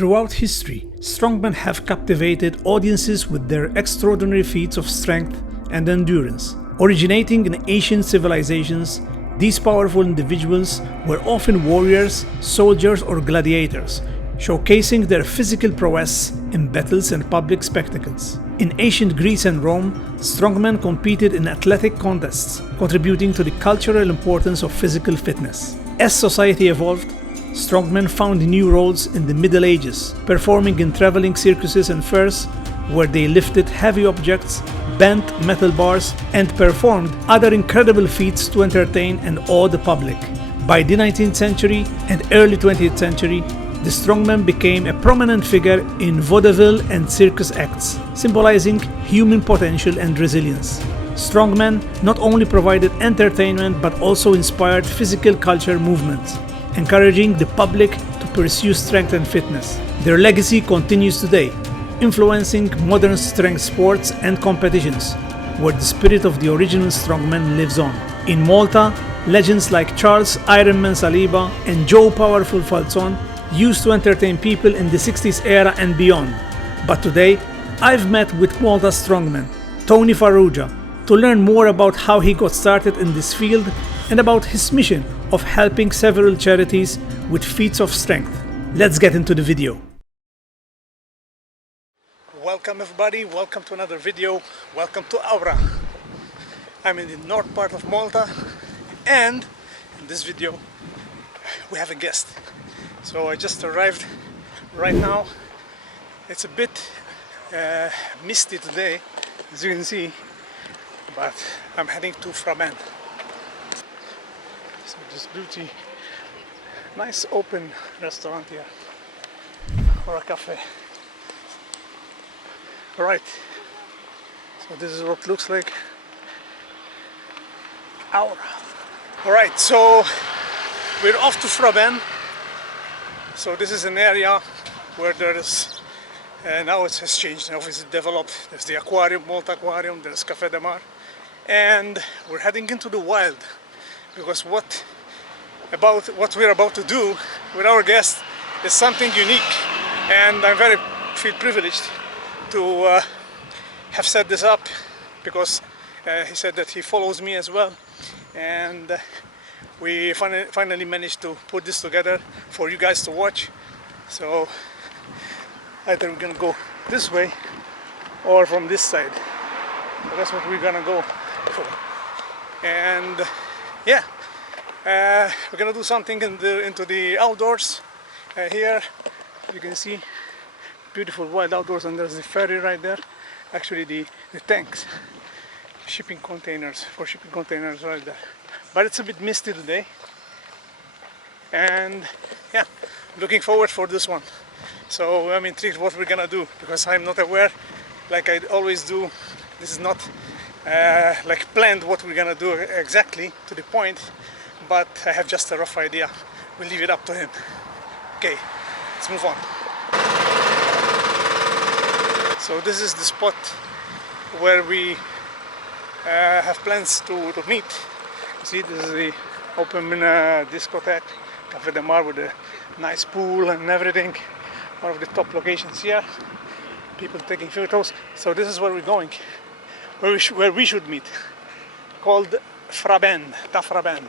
Throughout history, strongmen have captivated audiences with their extraordinary feats of strength and endurance. Originating in ancient civilizations, these powerful individuals were often warriors, soldiers, or gladiators, showcasing their physical prowess in battles and public spectacles. In ancient Greece and Rome, strongmen competed in athletic contests, contributing to the cultural importance of physical fitness. As society evolved, strongmen found new roles in the Middle Ages, performing in traveling circuses and fairs, where they lifted heavy objects, bent metal bars, and performed other incredible feats to entertain and awe the public. By the 19th century and early 20th century, the strongman became a prominent figure in vaudeville and circus acts, symbolizing human potential and resilience. Strongmen not only provided entertainment but also inspired physical culture movements, encouraging the public to pursue strength and fitness. Their legacy continues today, influencing modern strength sports and competitions, where the spirit of the original strongman lives on. In Malta, legends like Charles Ironman Saliba and Joe Powerful Falzon used to entertain people in the 60s era and beyond. But today, I've met with Malta Strongman, Tony Farrugia, to learn more about how he got started in this field and about his mission of helping several charities with feats of strength. Let's get into the video. Welcome everybody, welcome to another video, welcome to Aura. I'm in the north part of Malta, and in this video we have a guest. So I just arrived right now. It's a bit misty today, as you can see, but I'm heading to Fraben. So this beauty, nice open restaurant here, or a cafe. Alright, so this is what it looks like. Aura. Alright, so we're off to Fraben. So this is an area where there is, now it has changed, obviously developed. There's the aquarium, Malta Aquarium, there's Café de Mar, and we're heading into the wild, because what we're about to do with our guest is something unique, and I feel privileged to have set this up, because he said that he follows me as well, and we finally managed to put this together for you guys to watch. So either we're gonna go this way or from this side. So that's what we're gonna go for. And yeah, we're gonna do something into the outdoors. Here you can see beautiful wild outdoors, and there's the ferry right there. Actually the tanks, shipping containers right there. But it's a bit misty today, and yeah, looking forward for this one. So I'm intrigued what we're gonna do, because I'm not aware, like I always do. This is not like planned what we're gonna do exactly to the point, but I have just a rough idea. We'll leave it up to him. Okay, let's move on. So this is the spot where we have plans to meet. See, this is the open discotheque, Café de Mar, with a nice pool and everything. One of the top locations here. People taking photos. So this is where we're going, where we should meet, called Fraben, Fraben.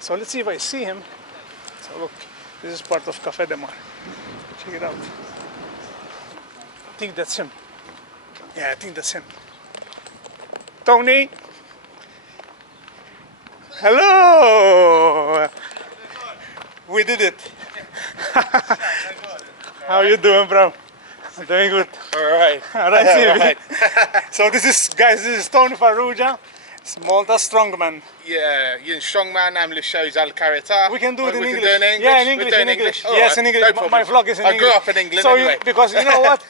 So let's see if I see him. So look, this is part of Café de Mar. Check it out. I think that's him. Yeah, I think that's him. Tony! Hello! We did it! How you doing, bro? I'm doing good. Alright. Alright, so this is Tony Farrugia. It's Malta Strongman. Yeah, you're Strongman, I'm shows Al Carita. We can do it in English. We can do it in English? Yeah, in English. We're doing English? Yes, right. in English. No My vlog is in English. I grew up in England so anyway. Because you know what?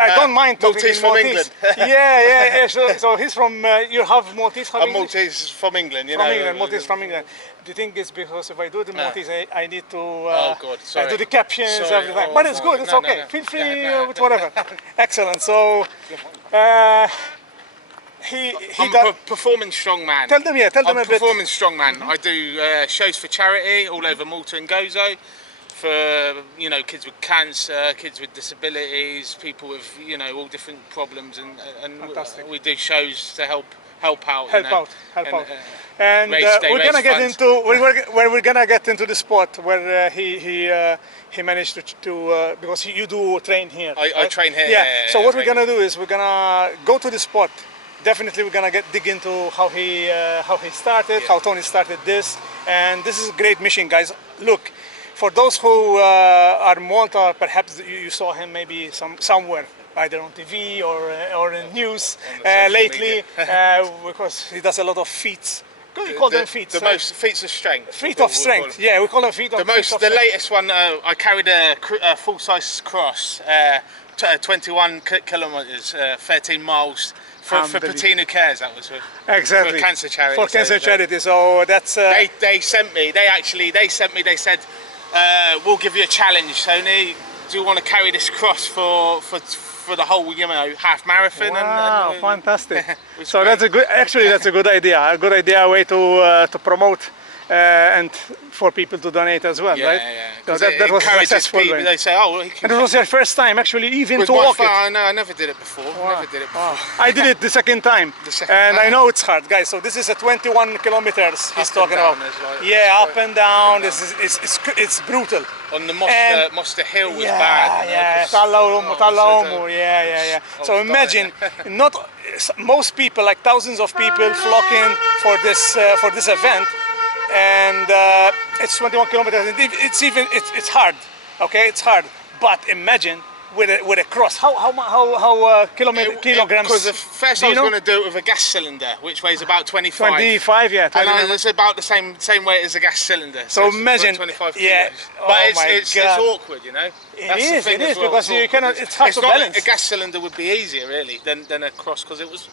I don't mind talking Maltese in from Maltese. England. Yeah. So he's from, you have Maltese from I'm English? Maltese from England, you know. From England, Maltese from England. Do you think it's because if I do it in Maltese, I need to oh God, sorry. do the captions every time? Oh, but it's good, it's okay. No. Feel free with whatever. Excellent. So, I'm a performing strongman. Tell them a bit. I'm a performing strongman. I do shows for charity all over Malta and Gozo. for kids with cancer, kids with disabilities, people with all different problems, and Fantastic. we do shows to help out. And we're gonna get funds. into we're gonna get into the spot where he managed to because you do train here. I right? train here. Yeah. Yeah, So what we're regularly. gonna do is we're gonna go to the spot. Definitely, we're gonna dig into how he started, how Tony started this, and this is a great mission, guys. Look, for those who are Malta, perhaps you saw him maybe somewhere, either on TV or in news social lately, because he does a lot of feats. We call them feats. The most feats of strength. Feat of strength. Yeah, we call them feat of strength. The latest one. I carried a full-size cross, 21 kilometers, 13 miles. For Patina Cares, that was exactly for cancer charity. For cancer charity. So that's. They sent me. They sent me. They said, "We'll give you a challenge, Tony. Do you want to carry this cross for the whole half marathon?" Wow, and fantastic! So great. that's a good. Actually, that's a good idea. A good idea, a way to promote and for people to donate as well, right? Yeah. So that was successful. People. They say, "Oh, well, he can." And it was your first time, actually, even With to my walk it. phone, no, I never did it before. Wow. Never did it before. Wow. I did it the second time, and I time. know it's hard, guys. So this is a 21 kilometers he's Up and talking down, about. there's like- Yeah, up and down. and It's brutal. On the And- Moster Hill was Yeah, bad. yeah, 'cause- Talla so Umu, yeah. So was imagine, most people, like thousands of people, flocking for this event, and it's 21 kilometers. It's hard, okay, it's hard. But imagine with a cross, how kilograms? Because the first do I you was know? going to do it with a gas cylinder, which weighs about 25. 25, yeah. And it's about the same weight as a gas cylinder. So it's imagine, 25 yeah. kilos. Oh But my it's God. awkward, It is, well, because you awkward. cannot. It's hard to not balance. A gas cylinder would be easier, really, than a cross, because it was,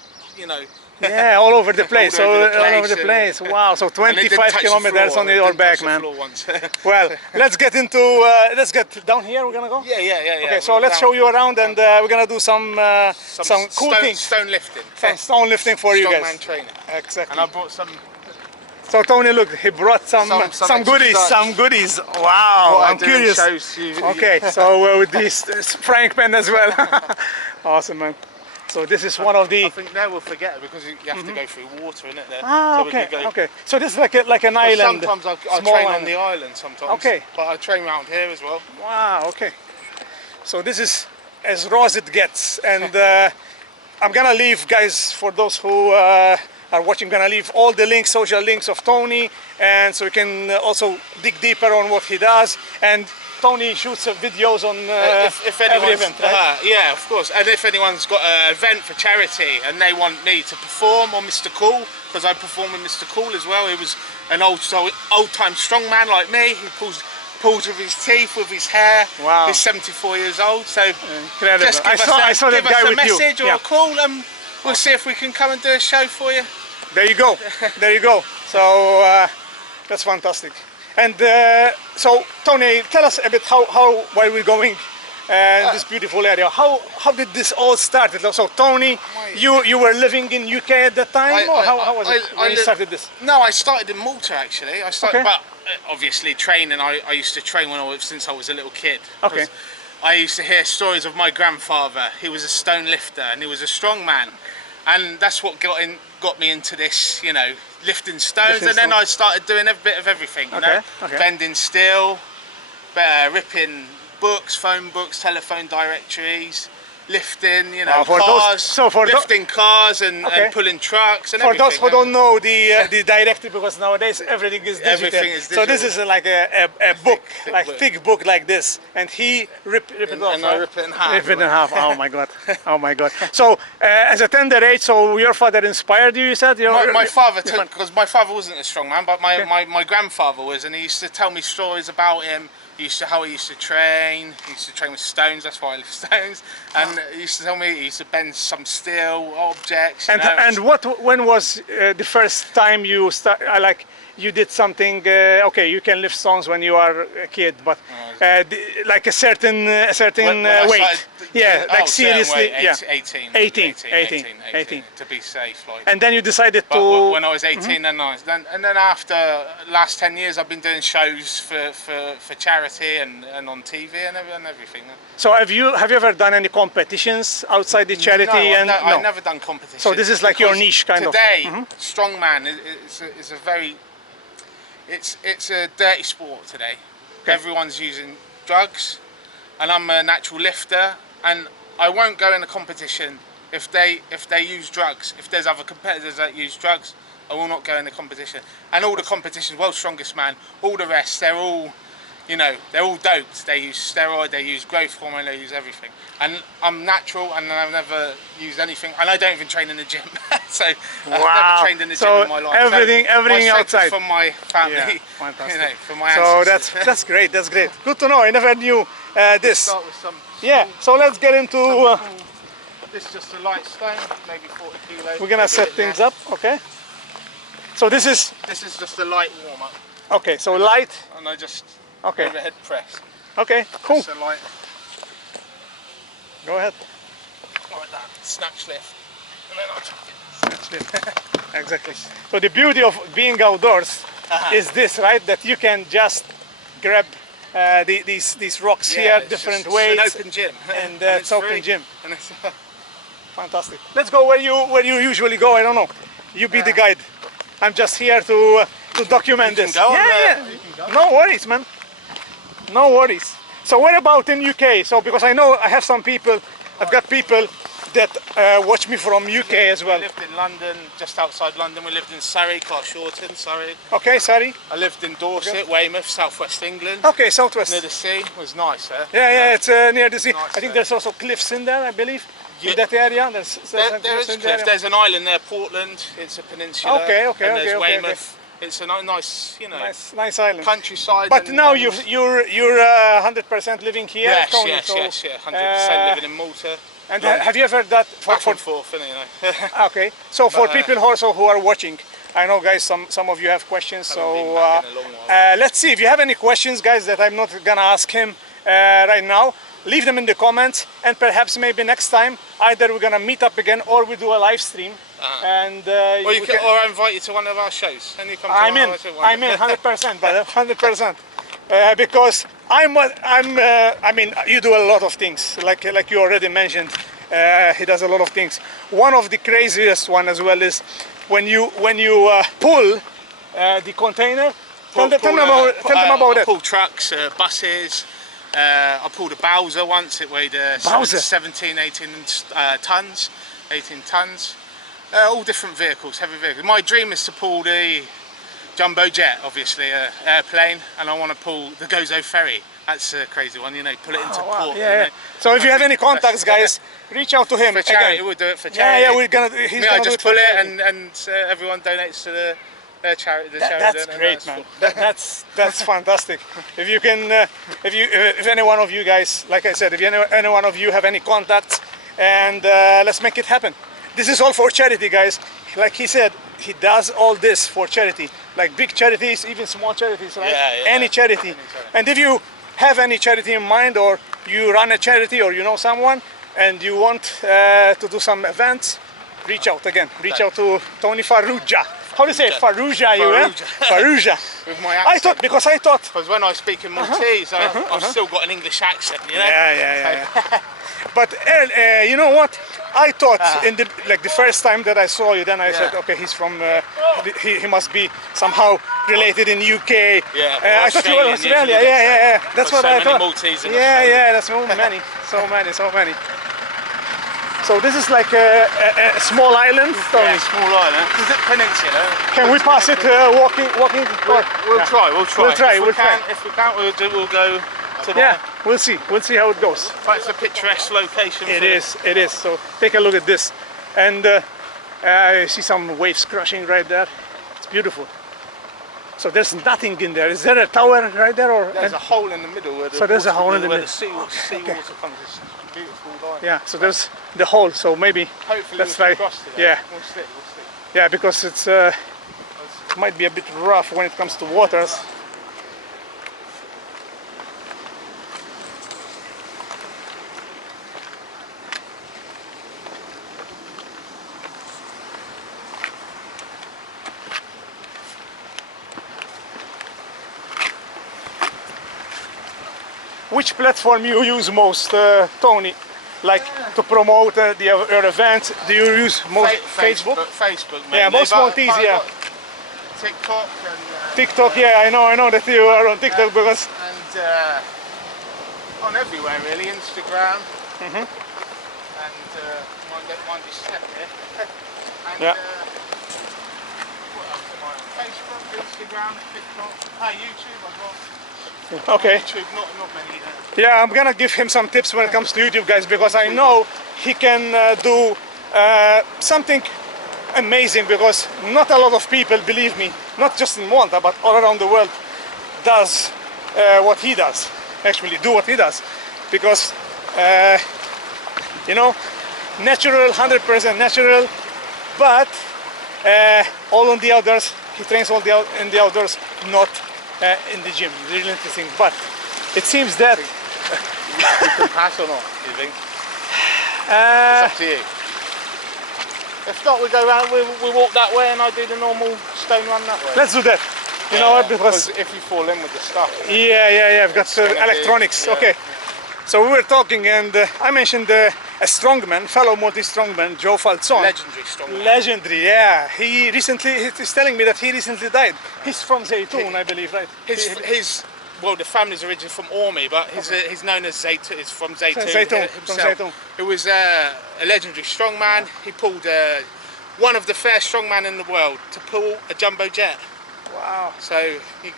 Yeah, all over the place. All over All over the and- place. Wow. So and it didn't 25 touch the kilometers floor, on it your didn't back, touch the man. floor once. Well, let's get into. Let's get down here. We're gonna go. Yeah. Okay, so let's show you around, and we're gonna do some cool things, Stone lifting. some stone lifting for you Strongman guys. training. Exactly. And I brought some. So Tony, look, he brought some Some goodies, extra some goodies. Wow, what I I'm do curious. shows you- Okay, so with this Frank pen as well. Awesome, man. So this is one of the. I think now we'll forget it because you have to go through water, innit? There. Ah, So we okay, could go- okay. So this is like an island. Sometimes I small train on island. the island sometimes. Okay. But I train around here as well. Wow, okay. So this is as raw as it gets, and I'm gonna leave, guys, for those who are watching, gonna leave all the links, social links of Tony, and so you can also dig deeper on what he does. And Tony shoots videos on If every anyone's, event, right? yeah, of course. And if anyone's got an event for charity and they want me to perform on Mr. Cool, because I perform with Mr. Cool as well. He was an old-time strongman like me. He pulls with his teeth, with his hair. Wow. He's 74 years old. So Incredible. just give I saw that give guy us a with you. message or Yeah. a call, and we'll see if we can come and do a show for you. There you go. There you go. So that's fantastic. And so Tony, tell us a bit how while we're going this beautiful area, how did this all start? So Tony, you were living in UK at that time, or how was it when you started this? No, I started in Malta actually. I started, Okay. but obviously training. I used to train since I was a little kid. Okay. 'Cause I used to hear stories of my grandfather. He was a stone lifter and he was a strong man, and that's what got me into this, lifting stones. Lifting and then stones. I started doing a bit of everything, Okay. bending steel, ripping books, phone books, telephone directories, lifting, for those- cars, so for tho- lifting cars and Okay. pulling trucks and For everything. those who don't know the directive, because nowadays everything is digital. Everything is So this digital. is like a book, thick like book. thick book like this, and he ripped it off. and I right? rip it in half. Rip it in half. Oh my god. Oh my god. So as a tender age, so your father inspired you. You said My father took, because my father wasn't a strong man, but my grandfather was, and he used to tell me stories about him. How he used to train. He used to train with stones. That's why I lift stones. And he used to tell me he used to bend some steel objects. And when was the first time you you did something. Okay, you can lift stones when you are a kid, but like a certain When I weight. started- Yeah, like certain seriously. weight, Yeah. 18 to be safe. Like. And then you decided But to. when I was 18, then after last 10 years, I've been doing shows for charity and on TV and everything. So have you ever done any competitions outside the charity? No, No. I've never done competition. So this is like your niche kind today, of. strongman is a very it's a dirty sport today. Okay. Everyone's using drugs, and I'm a natural lifter, and I won't go in a competition if they use drugs. If there's other competitors that use drugs, I will not go in the competition. And all the competitions, World's Strongest Man, all the rest, they're all doped. They use steroid, they use growth hormone, they use everything. And I'm natural, and I've never used anything, and I don't even train in the gym. So I've never trained in the gym in my life. Everything my outside. from my family. Yeah, fantastic. From my So ancestors. that's great. That's great. Good to know. I never knew this. Start with some. Yeah. So let's get into. This is just a light stone, maybe 40 kilos. We're gonna set things up. Okay. So this is. This is just a light warm up, Okay. So light. and I just Okay. overhead press. Okay. Cool. Just a light Go ahead. like that, snatch lift, and then I Exactly. So the beauty of being outdoors is this, right? That you can just grab these rocks here, it's different just, weights. It's an open gym, and it's it's open free. gym. And it's, Fantastic. Let's go where you usually go. I don't know. You be the guide. I'm just here to document You this. can go on yeah, there. yeah. You can go. No worries, man. No worries. So what about in UK? So because I know I have some people, I've got people that watch me from UK as well. We lived in London, just outside London. We lived in Surrey, Carshalton, Surrey. Okay, sorry. I lived in Dorset, Weymouth, southwest England. Okay, southwest. Near the sea. It was nice there. Yeah, it's near the sea. Nice, I think yeah. there's also cliffs in there, I believe. Yeah. In that area, there's some There is cliffs in cliff. there. There's an island there, Portland. It's a peninsula. Okay, And there's okay. Weymouth. It's a nice, Nice island. countryside. But and- now and- you're 100% living here, Yes, Tony. yes, so, 100% living in Malta. And Like, have you ever that back and forth, you know. Okay, so for But, people also who are watching, I know guys, some of you have questions, Haven't so been back in a long while. let's see if you have any questions, guys, that I'm not gonna ask him right now. Leave them in the comments, and perhaps maybe next time either we're gonna meet up again or we do a live stream. And Or we can- or I invite you to one of our shows. And you come to I'm one in. of our shows. I'm in 100%, brother, 100%. Because I mean, you do a lot of things, like you already mentioned. He does a lot of things. One of the craziest one as well is when you pull the container. Tell them about I it. pull trucks, buses. I pulled a Bowser once. It weighed Bowser? 17, 18 tons. 18 tons. All different vehicles, heavy vehicles. My dream is to pull the jumbo jet, obviously, airplane, and I want to pull the Gozo ferry. That's a crazy one, you know, pull it into port. Yeah, you yeah. know. So if you have any contacts, guys, reach out to him. For charity, Again. we'll do it for Yeah, charity. yeah, we're gonna. He's Me, gonna I do just it for pull it, charity. and everyone donates to their charity. That's and great, that's man. cool. That's fantastic. If you can, if any one of you guys, like I said, if any one of you have any contacts, and let's make it happen. This is all for charity, guys. Like he said, he does all this for charity, like big charities, even small charities, right? Yeah. Any charity. And if you have any charity in mind, or you run a charity, or you know someone, and you want to do some events, reach out again. Reach out to Tony Farrugia. How do you say it? Farrugia, you know? Farrugia. With my accent. I thought. Because when I speak in Maltese, I've still got an English accent, you know? Yeah. But you know what? I thought in the first time that I saw you, then I said, okay, he's from. He must be somehow related in UK. Yeah, I thought you were Australian, Australia. usually. Yeah. That's what I thought. Maltese in Yeah, Australia. that's so many. So this is like a small island. Yeah, small island. Is it peninsula? Can we pass it walking? We'll try. If we can't, we'll go to Yeah, we'll see how it goes. But it's a picturesque location. It is. So take a look at this, and I see some waves crashing right there. It's beautiful. So there's nothing in there. Is there a tower right there, or? There's a hole in the middle where the So there's a hole in the where middle. seawater comes. It's a beautiful line. Yeah. So there's the hole. So maybe Hopefully let's we try. can cross today. Yeah. We'll see. Yeah, because it's might be a bit rough when it comes to waters. Which platform you use most, Tony? Like to promote your events? Do you use most Facebook? Facebook, yeah, most Maltese, yeah. TikTok and TikTok, yeah, I know that you are on TikTok because on everywhere really, Instagram. Mm-hmm. And mind you step here. And yeah. What else am I on? Facebook, Instagram, TikTok, YouTube as well. Okay. YouTube, not many. Yeah, I'm gonna give him some tips when it comes to YouTube, guys, because I know he can do something amazing, because not a lot of people, believe me, not just in Malta but all around the world, does what he does. Actually do what he does, because you know, natural, 100% natural, but all on the outdoors. He trains all in the outdoors, not in the gym. Really interesting. But it seems that you can pass or not, do you think? It's up to you. If not, we go around, we walk that way and I do the normal stone run that way. Let's do that. You know what? Because if you fall in with the stuff. Yeah. I've got electronics. Okay. So we were talking, and I mentioned a strongman, fellow Malta Strongman, Joe Falzon. Legendary strongman. Legendary, yeah. He's telling me that he recently died. He's from Zaytoun, I believe, right? Well, the family's originally from Ormy, but he's known as Zaytoun. He's from Zaytoun Zaytoun. It was a legendary strongman. He pulled one of the first strongman in the world to pull a jumbo jet. Wow. So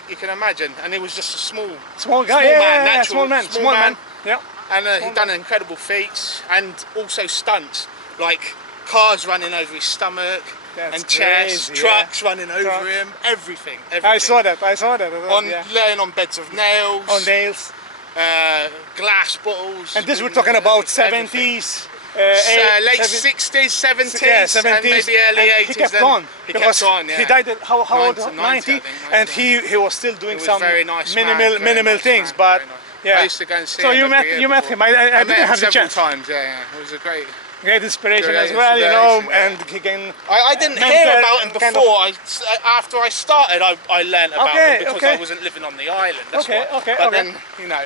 you can imagine, and he was just a small guy, small man. Yeah. And he'd done incredible feats and also stunts, like cars running over his stomach, and chairs, trucks running over him, everything. I saw that. Laying on beds of nails. On nails. Glass bottles. And this we're talking about 70s. Late 60s, 70s, and maybe early 80s. He kept on. Yeah. He died at how old? 90, and he was still doing some very nice minimal things. But I used to go and see so him you met him. I didn't have the chance. Several times. Yeah. It was a great inspiration as well, you know. And he can. I didn't hear about him before. After I started, I learned about him because I wasn't living on the island. That's why. But then, you know,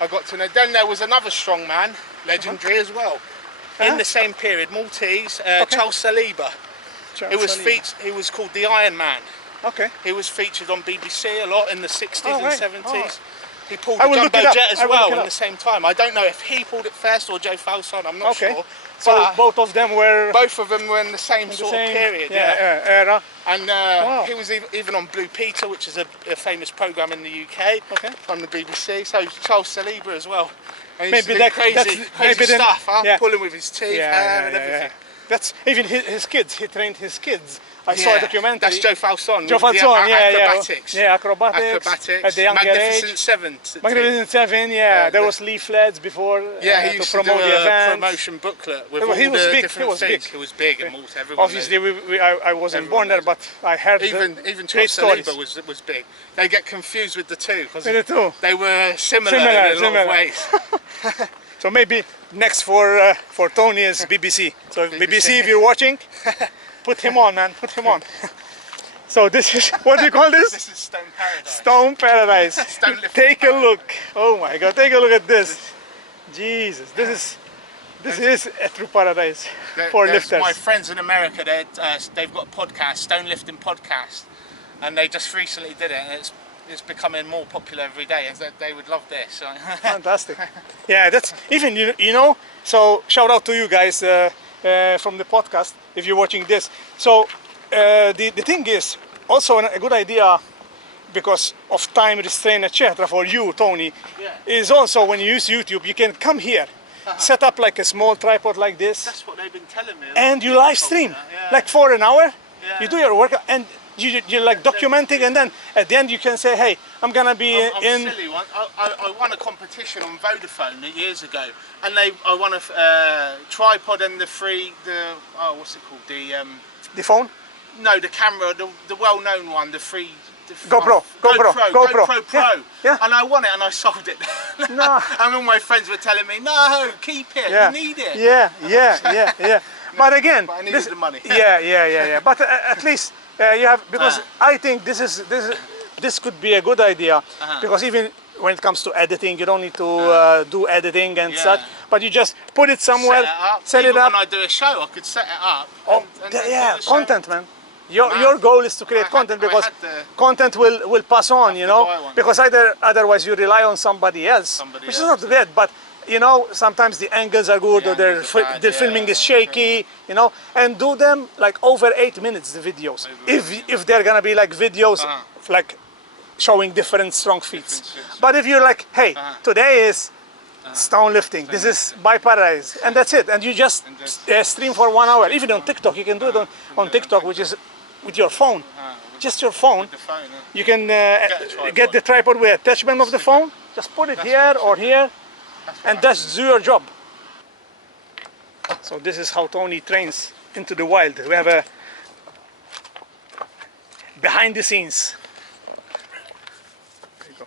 I got to know. Then there was another strongman, legendary as well. In the same period, Maltese, Charles Saliba. He was called the Iron Man. Okay. He was featured on BBC a lot in the 60s and 70s. He pulled a jumbo jet as well in the same time. I don't know if he pulled it first or Joe Falzon, I'm not sure. So both of them were in the same sort of period. Era. And he was even on Blue Peter, which is a famous programme in the UK on the BBC. So Charles Saliba as well. And maybe that crazy stuff, pulling with his teeth, hair and everything. That's even his kids. He trained his kids. I saw a documentary. That's Joe Falzon. Acrobatics. Acrobatics. At the younger Magnificent Seven. Magnificent Seven. There was leaflets before. He used to promote the event. Promotion booklet with all the different things. He was big in Malta. Obviously, I wasn't born there, but I heard even Charles Saliba was big. They get confused with the two because they were similar in a lot of ways. So maybe next for Tony is BBC. So BBC, if you're watching, put him on, man. Put him on. So this is, what do you call this? This is Stone Paradise. Stone Paradise. Take a look. Oh my God, take a look at this. Jesus, this is a true paradise for lifters. My friends in America, they've got a podcast, Stone Lifting Podcast, and they just recently did it, and it's becoming more popular every day, and they would love this. Fantastic. Yeah, that's even, you know, so shout out to you guys from the podcast if you're watching this. So the thing is also a good idea, because of time restraint, etc., for you, Tony, is also when you use YouTube, you can come here, set up like a small tripod like this. That's what they've been telling me. And you live stream like for an hour. You do your workout and you're like documenting, and then at the end you can say, hey, I'm gonna be in. Silly one. I won a competition on Vodafone years ago, and I won a tripod and what's it called? The phone? No, the camera, the well-known one, the GoPro Pro. Yeah. And I won it and I sold it. No. And all my friends were telling me, no, keep it, Yeah. you need it. Yeah. But again, But I needed the money. Yeah. But at least you have, because I think this could be a good idea, because even when it comes to editing, you don't need to do editing and such, but you just put it somewhere, set it up. When I do a show, I could set it up. And content, man. Your goal is to create content, because content will pass on, you know, because otherwise you rely on somebody else, which is not bad, but you know, sometimes the angles are good, or the filming is shaky, you know, and do them like over 8 minutes, the videos, if they're gonna be like videos like showing different strong feats. But if you're like, hey, today is stone lifting, this is by paradise, and that's it, and you just stream for 1 hour. Even on TikTok, you can do it on TikTok, which is with your phone, just your phone. You can get the tripod with attachment of the phone, just put it here or here, and that's do your job. So this is how Tony trains into the wild. We have a behind the scenes. There you go.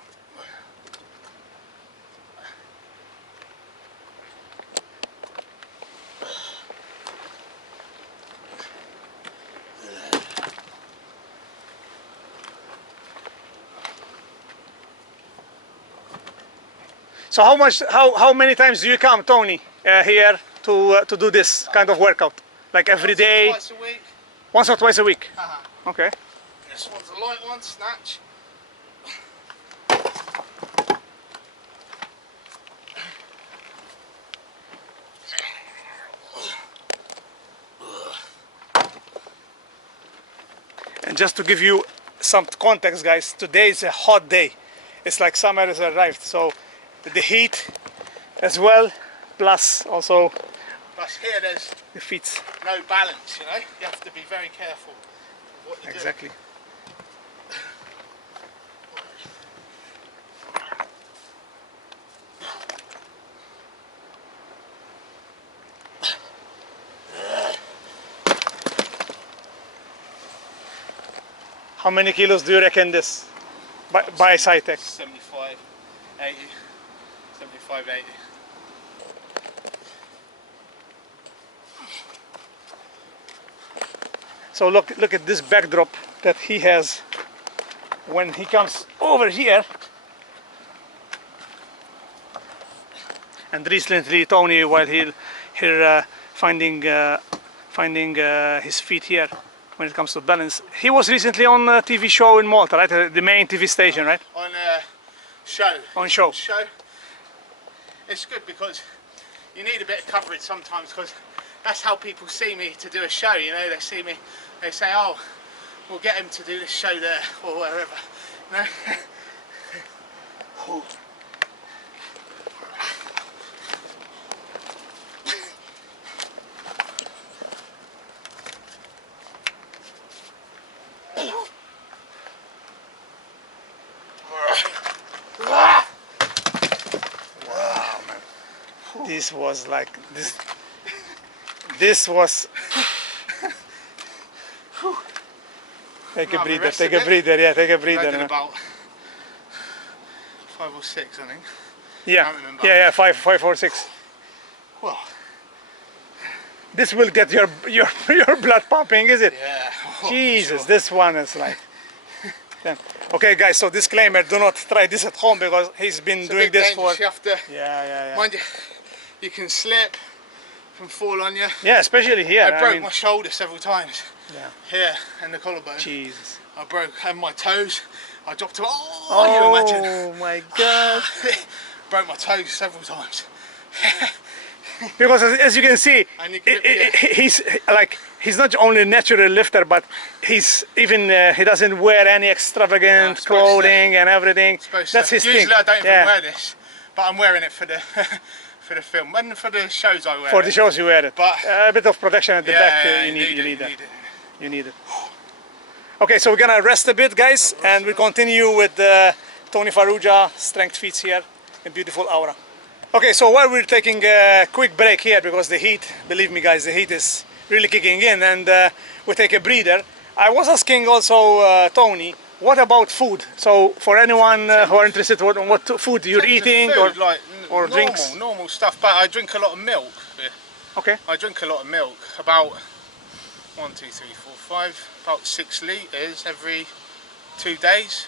So how many times do you come, Tony, here to do this kind of workout? Like every day? Twice a week. Once or twice a week? Okay. This one's a light one, snatch. And just to give you some context, guys, today is a hot day. It's like summer has arrived, so the heat as well, plus also here there's the feet. no balance, you know. You have to be very careful of what you do. Exactly. How many kilos do you reckon this by Cytec? 75, 80. 75, 80. So look at this backdrop that he has when he comes over here. And recently Tony, while here finding his feet here when it comes to balance, he was recently on a TV show in Malta, right? The main TV station, right? On a show. On show. It's good because you need a bit of coverage sometimes, because that's how people see me to do a show, you know. They see me, they say, oh, we'll get him to do this show there or wherever, you know. This was like this was take a breather, take a breather, yeah, take a breather. I did about 5 or 6, I think. Yeah, 5 or 6. Well, this will get your blood pumping, is it? Yeah. Jesus, sure. This one is like. Okay, guys. So disclaimer: do not try this at home, because he's been doing this for. You have to. Yeah. Mind you can slip and fall on you. Yeah, especially here. I broke my shoulder several times. Yeah. Here and the collarbone. Jesus. I broke and my toes. I dropped to. Oh, you imagine? Oh my God. Broke my toes several times. Because as you can see, you he's not only a natural lifter, but he's even he doesn't wear any extravagant clothing and everything. That's his thing. Usually I don't even wear this, but I'm wearing it for the for the film and for the shows I wear. For the shows you wear it. But a bit of protection at the back. You need it. Okay, so we're gonna rest a bit, guys, and we'll continue with Tony Farrugia strength feats here in beautiful Aura. Okay, so while we're taking a quick break here, because the heat, believe me guys, the heat is really kicking in, and we take a breather, I was asking also Tony, what about food? So for anyone who are interested in what food you're eating food, like or drinks. normal stuff, but I drink a lot of milk. Okay. I drink a lot of milk, about 1, 2, 3, 4, 5, about 6 litres every 2 days.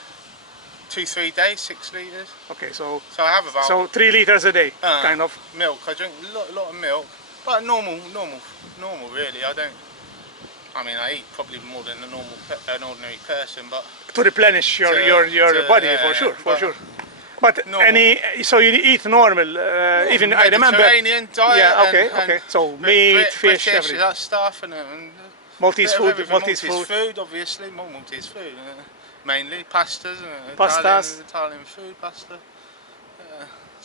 2, 3 days, 6 litres. Okay, so I have about 3 liters a day, kind of. milk. I drink a lot of milk, but normal really. I mean, I eat probably more than an ordinary person, but To replenish your body, for sure. But so you eat normal, even I remember. Mediterranean diet. Yeah, okay, and okay. So meat, fish, British, everything. that stuff, and Maltese bit of food, everything. Maltese food. food, obviously, more Maltese food. Mainly pastas, Pastas. Italian food, pasta.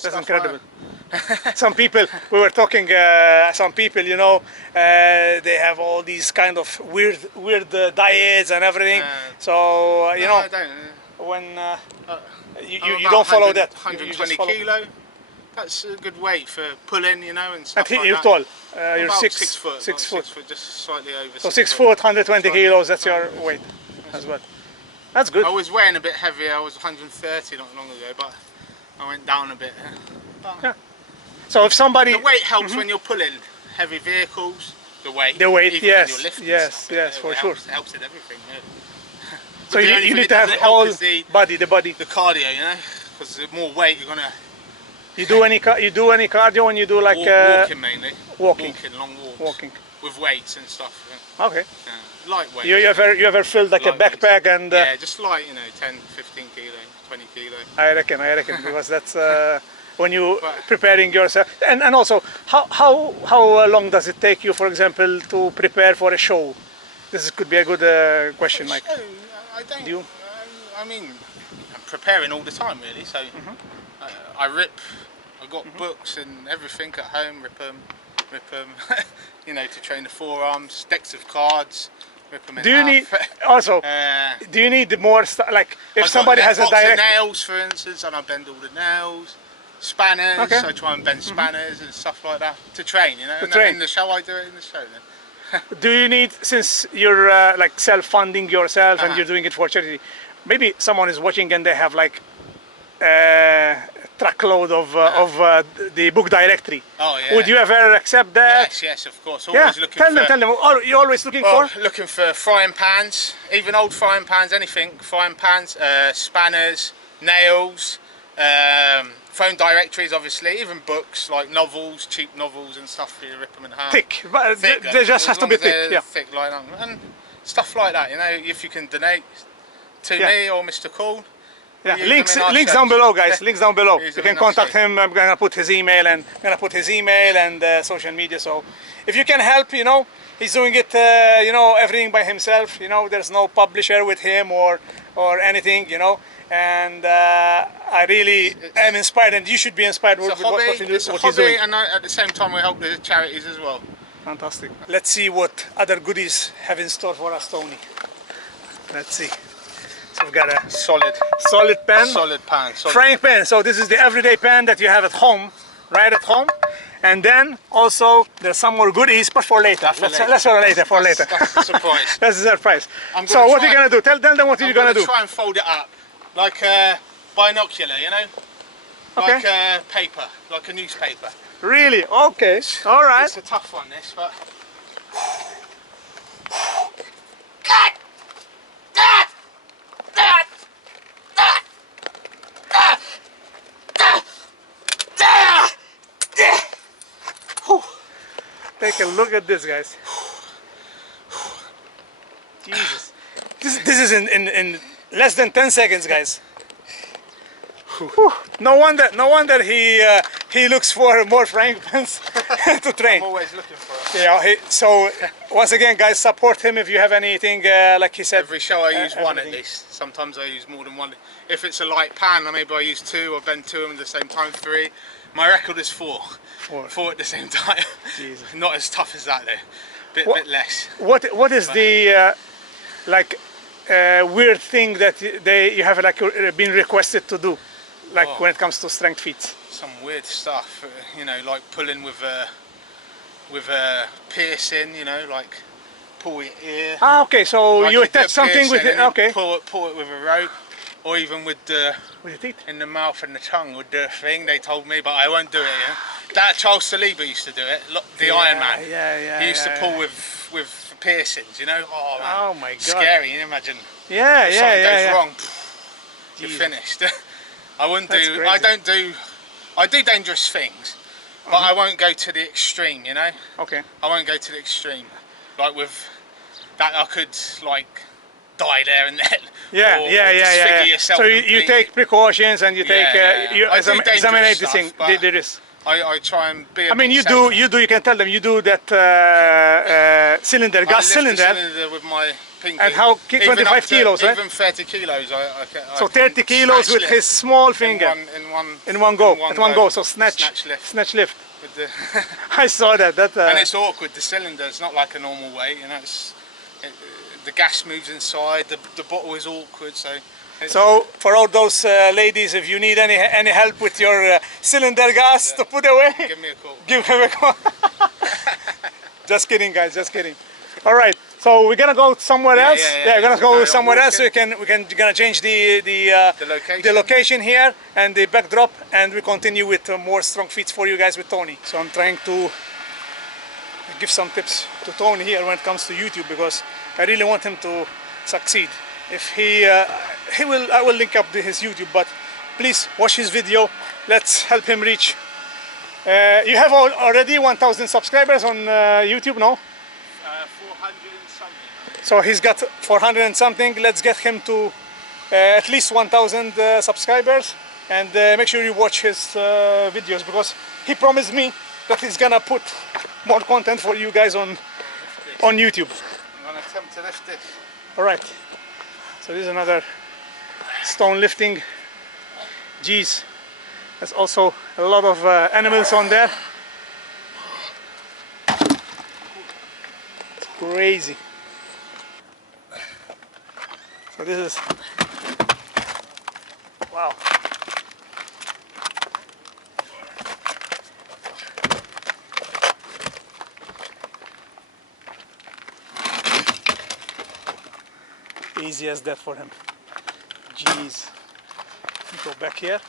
That's incredible. Some people, we were talking, some people, you know, they have all these kind of weird diets and everything. So, you know, I don't. when you I'm don't follow 100, that. 120 follow. kilo. That's a good weight for pulling, you know, and stuff And like you're that. tall. You're About 6 foot. Six foot. Just slightly over. So 6 foot, 120 kilos. That's your weight as well. That's good. I was weighing a bit heavier. I was 130 not long ago, but I went down a bit. Yeah. So if somebody, The weight helps when you're pulling heavy vehicles. The weight. The weight, even yes, when you're lifting yes, stuff, yes, for sure. It helps in everything. Yeah. so the you, only you thing need it to have doesn't help all is the body. The cardio, you know, because the more weight you're gonna. You do any cardio when you do like walking mainly. walking, long walks. walking. With weights and stuff. Okay. Yeah. Lightweight. You ever filled like a backpack and? Yeah, just light, you know, 10, 15 kilo, 20 kilo. I reckon because that's when you preparing yourself, and also how long does it take you, for example, to prepare for a show? This could be a good question, Mike. I don't. Do you? I mean, I'm preparing all the time, really. So I rip. I got books and everything at home. Rip them. You know, to train the forearms. Decks of cards. Rip them in Do you half. need also? Do you need more like if somebody has a direct nails, for instance, and I bend all the nails. Spanners. Okay. I try and bend spanners and stuff like that to train. You know, and train. then in the show I do it in the show then. Do you need, since you're like self-funding yourself and you're doing it for charity, maybe someone is watching and they have like a truckload of the book directory. Oh yeah. Would you ever accept that? Yes, of course. Yeah. Always looking Tell for, them. Oh, you're always looking for? Looking for frying pans, even old frying pans, anything. Frying pans, spanners, nails, phone directories, obviously, even books like novels, cheap novels and stuff. You rip them in half. Thick, but they just have to be thick. Yeah. Thick like that, and stuff like that. You know, if you can donate to me or Mr. Cool. Yeah, links down below, guys. Links down below. You can contact him. I'm gonna put his email and social media. So, if you can help, you know, he's doing it, you know, everything by himself. You know, there's no publisher with him or anything. You know, and I really am inspired, and you should be inspired with what he's doing. And at the same time, we help the charities as well. Fantastic. Let's see what other goodies have in store for us, Tony. Let's see. So we've got a solid pan. Solid pan. Frying pan. So this is the everyday pan that you have at home, right at home. And then also there's some more goodies, but for later. Let's for later. That's a surprise. That's a surprise. So what are you gonna do? Tell them what you're gonna do. Try and fold it up like a binocular, you know, like a paper, like a newspaper. Really? Okay. All right. It's a tough one, this, but. Take a look at this, guys. Jesus. This is in less than 10 seconds, guys. No wonder he looks for more frying pans to train. I'm always looking for it. Yeah. So once again, guys, support him if you have anything. Like he said. Every show I use one at least. Sometimes I use more than one. If it's a light pan, maybe I use 2 or bend 2 of them at the same time, 3. My record is 4. 4 at the same time. Jesus. Not as tough as that though. Bit less. What is the weird thing that you have like been requested to do, like when it comes to strength feats? Some weird stuff, you know, like pulling with a piercing, you know, like pull it here. Ah, okay. So Like you do attach a something with piercing it. and then Okay. pull it with a rope, or even with the With your teeth. in the mouth and the tongue would do a thing. They told me, but I won't do it. Yeah. That Charles Saliba used to do it. The Iron Man. He used to pull with piercings. You know. Oh man. Oh my God. Scary. You imagine. Yeah, If yeah, something yeah, goes yeah. wrong, you're finished. I wouldn't That's do. crazy. I do dangerous things, but I won't go to the extreme. You know. Okay. I won't go to the extreme. Like with that, I could like die there and then. Yeah, or yeah, yeah, disfigure yeah. yourself So you completely. take precautions and you take you I do dangerous examine the stuff, thing. but There is. I try and be. I mean, you do. You can tell them you do that cylinder, gas cylinder. Cylinder with my pinky. And how 25 kilos, right? Even 30 kilos. So 30 kilos with his small finger. In one go. At one go. So snatch lift. Snatch lift. With the I saw that. and it's awkward. The cylinder. It's not like a normal weight. You know, the gas moves inside. The bottle is awkward. So for all those ladies, if you need any help with your cylinder gas to put away, give me a call. Give him a call. Just kidding, guys. Just kidding. All right. So we're gonna go somewhere else. Yeah, we're gonna go somewhere else. So we're gonna change the location here and the backdrop, and we continue with more strong feats for you guys with Tony. So I'm trying to give some tips to Tony here when it comes to YouTube, because I really want him to succeed. If I will link up his YouTube, but please watch his video. Let's help him reach. You have already 1,000 subscribers on YouTube, no? 400 and something. So he's got 400 and something. Let's get him to at least 1,000 subscribers, and make sure you watch his videos, because he promised me that he's gonna put more content for you guys on YouTube. I'm gonna attempt to lift it. All right. So this is another stone lifting. Geez, there's also a lot of animals on there. It's crazy. So this is, wow. Easy as that for him. Jeez. Go back here.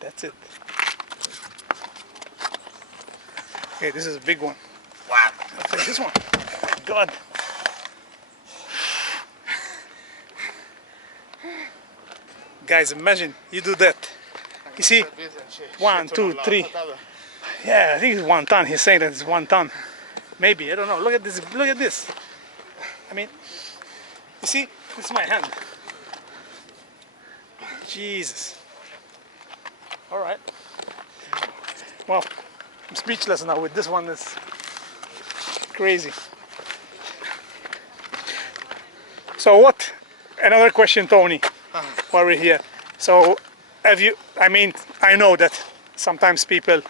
That's it. Okay, this is a big one. Wow. I'll take this one. God. Guys, imagine you do that. You see, 1, 2, 3. Yeah, I think it's 1 ton. He's saying that it's 1 ton. Maybe, I don't know. Look at this. Look at this. I mean, you see, this is my hand. Jesus. All right. Well, I'm speechless now with this one. It's crazy. So what? Another question, Tony, while we're here. So have you, I mean, I know that sometimes people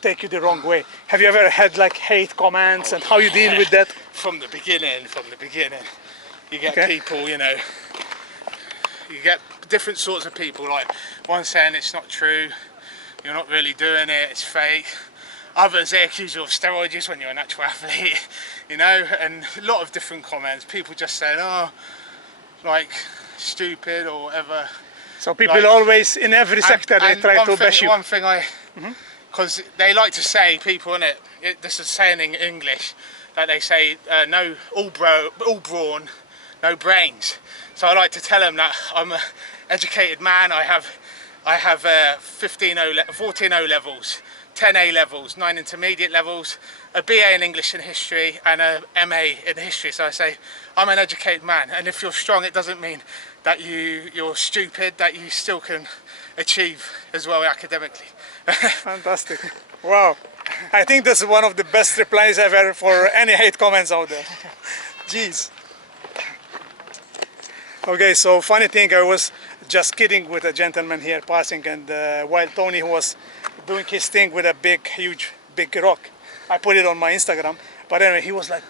take you the wrong way. Have you ever had like hate comments, and how you deal with that? From the beginning. You get people, you know, you get different sorts of people, like one saying it's not true, you're not really doing it, it's fake. Others, they accuse you of steroid use when you're a natural athlete, you know, and a lot of different comments. People just saying, oh, like, stupid or whatever. So people like, always, in every sector, they try to bash you. One thing because they like to say, people, innit, this is saying in English, that they say, no, all brawn, no brains. So I like to tell them that I'm an educated man. I have 14 O levels, 10 A levels, 9 intermediate levels, a BA in English and History, and a MA in History. So I say, I'm an educated man, and if you're strong, it doesn't mean that you're stupid, that you still can achieve as well academically. Fantastic. Wow. I think this is one of the best replies ever for any hate comments out there. Jeez. Okay, so funny thing, I was just kidding with a gentleman here passing, and while Tony was doing his thing with a big, huge, big rock, I put it on my Instagram. But anyway, he was like,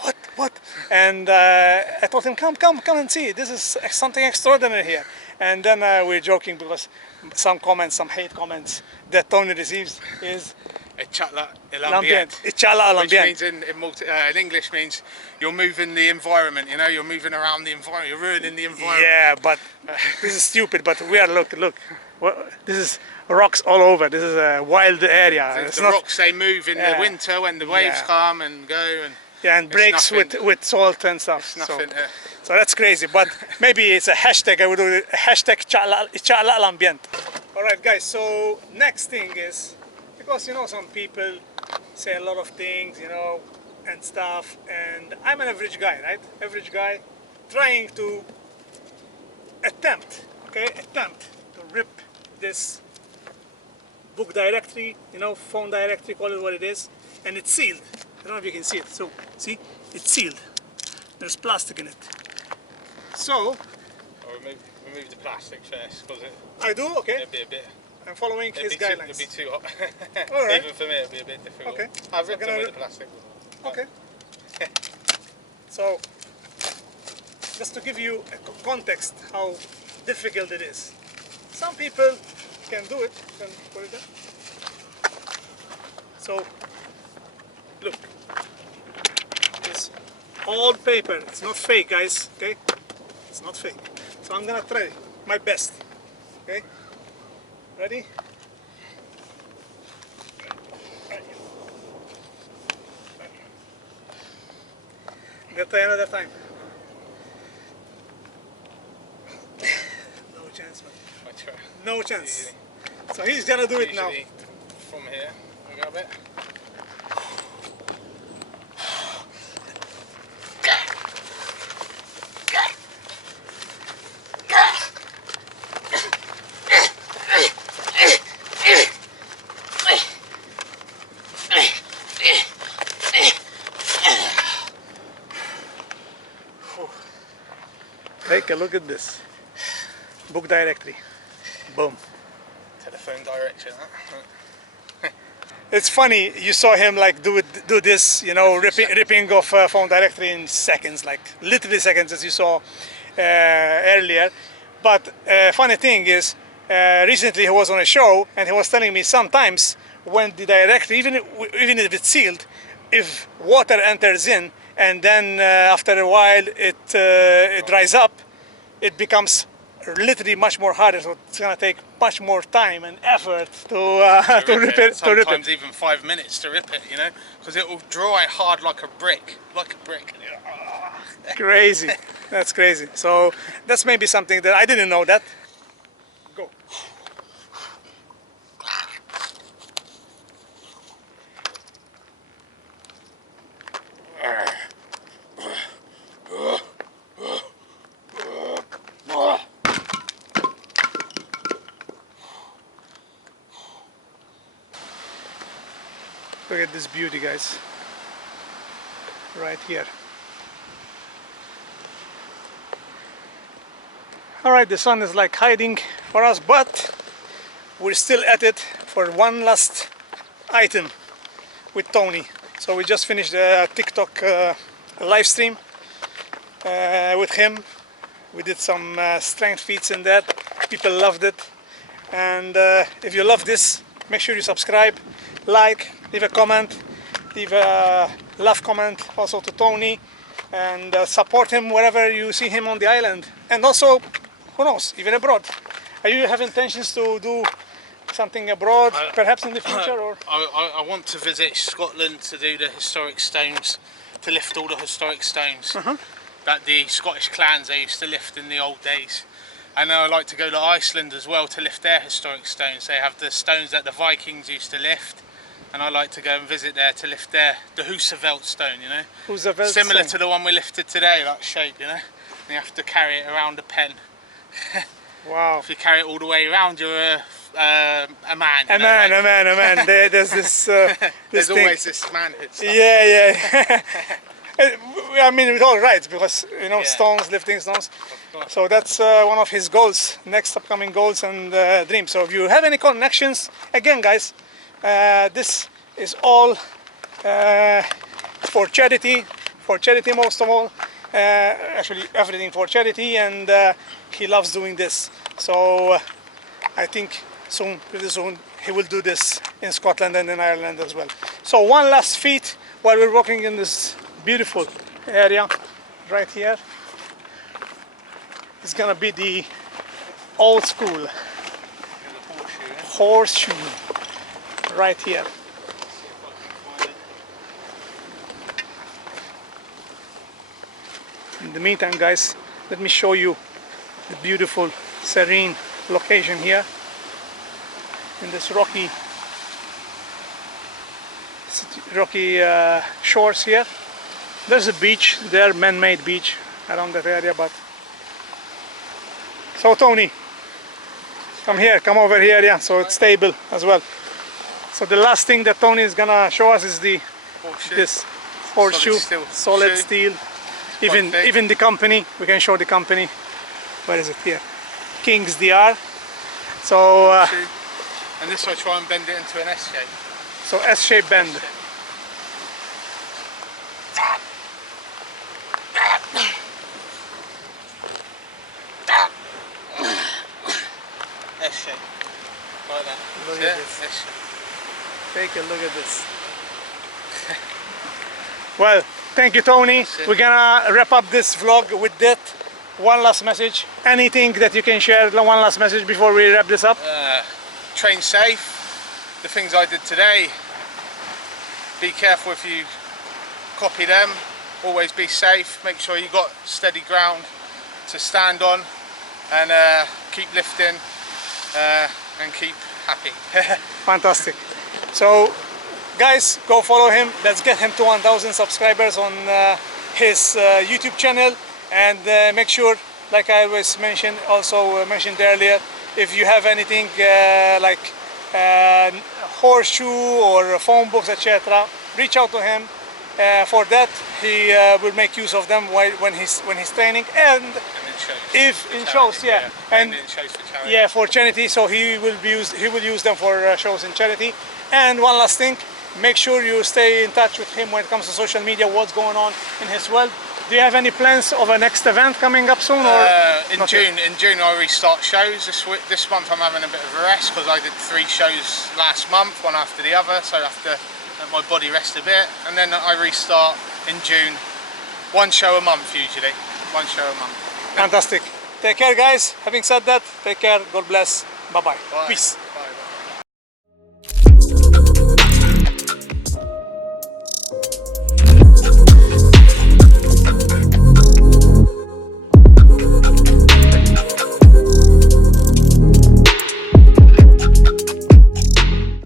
what? what? And I told him, come and see. This is something extraordinary here. And then we're joking because some comments, some hate comments that Tony receives is Echala el l'ambiente. ambiente. Echala Which l'ambiente. means in English means you're moving the environment, you know, you're moving around the environment, you're ruining the environment. Yeah, but this is stupid. But we are look. This is rocks all over. This is a wild area. The rocks, they move in the winter when the waves Yeah. come and go, and and breaks with salt and stuff. nothing. So that's crazy. But maybe it's a hashtag. I would do a hashtag Echala l'ambiente. All right, guys. So next thing is, because you know some people say a lot of things, you know, and stuff, and I'm an average guy, right? Average guy trying to attempt to rip this book directory, you know, phone directory, call it what it is, and it's sealed. I don't know if you can see it. So see, it's sealed. There's plastic in it. So I'll remove the plastic first, because I do, okay. it'd be a bit. I'm following his guidelines. It'd be too hot. All right. Even for me, it'd be a bit difficult. Okay. I've So ripped can them I- with the plastic. Okay. So, just to give you a context how difficult it is. Some people can do it. Can put it there. So, look. It's all paper. It's not fake, guys. Okay? It's not fake. So I'm gonna try my best. Okay? Ready? Gonna try another time. No chance, man. I try. No chance. So he's gonna do it now. Usually from here, we go a bit. Take a look at this. Book directory. Boom. Telephone direction. Huh? It's funny, you saw him like do this, you know, ripping off phone directory in seconds, like literally seconds, as you saw earlier. But funny thing is, recently he was on a show and he was telling me sometimes when the directory, even if it's sealed, if water enters in and then after a while it dries up, it becomes literally much more harder. So it's gonna take much more time and effort to rip it. Sometimes even 5 minutes to rip it, you know, because it will dry hard like a brick. Crazy. That's crazy. So that's maybe something that I didn't know that. Go. Look at this beauty, guys. Right here. Alright, the sun is like hiding for us, but we're still at it for one last item with Tony. So we just finished a TikTok live stream with him. We did some strength feats in that. People loved it. And if you love this, make sure you subscribe, like, leave a comment, leave a love comment also to Tony, and support him wherever you see him on the island. And also, who knows, even abroad. Are you have intentions to do something abroad, perhaps in the future? Or I want to visit Scotland to do the historic stones, to lift all the historic stones that the Scottish clans they used to lift in the old days. And I'd like to go to Iceland as well to lift their historic stones. They have the stones that the Vikings used to lift, and I like to go and visit there to lift the Husavelt stone, you know. Husavelt Similar stone. to the one we lifted today, that shape, you know. And you have to carry it around a pen. wow. If you carry it all the way around, you're a man. A man. There's this There's thing. always this manhood stuff. Yeah. I mean, with all rights, because you know, Yeah. stones, lifting stones. Of course. So that's one of his goals, next upcoming goals and dreams. So if you have any connections, again, guys, this is all for charity, for charity most of all. Actually everything for charity, and he loves doing this. So I think soon, pretty soon, he will do this in Scotland and in Ireland as well. So one last feat while we're walking in this beautiful area right here. It's gonna be the old school horseshoe right here. In the meantime, guys, let me show you the beautiful, serene location here in this rocky shores here. There's a beach there, man-made beach around that area, but so Tony, come over here, yeah, so it's stable as well. So the last thing that Tony is gonna show us is the this horseshoe, solid steel. Even the company, we can show the company. Where is it here? King's DR. So and this I try and bend it into an S shape. So S-shape bend. S shape. Like that. Look at this. Take a look at this. Well, thank you, Tony. We're gonna wrap up this vlog with that. One last message. Anything that you can share? One last message before we wrap this up. Train safe. The things I did today. Be careful if you copy them. Always be safe. Make sure you got steady ground to stand on, and keep lifting and keep happy. Fantastic. So guys, go follow him. Let's get him to 1,000 subscribers on his YouTube channel, and make sure, like I was mentioned earlier, if you have anything like horseshoe or phone books, etc., reach out to him. For that, he will make use of them when he's training, and if in shows, yeah, and in shows for charity. Yeah, for charity. So he will use them for shows and charity. And one last thing, make sure you stay in touch with him when it comes to social media, what's going on in his world. Do you have any plans of a next event coming up soon? Or in June I restart shows. This month I'm having a bit of a rest because I did 3 shows last month, one after the other, so I have to let my body rest a bit, and then I restart in June. 1 show a month usually. 1 show a month. Fantastic. Take care, guys. Having said that, take care. God bless. Bye-bye. Bye. Peace.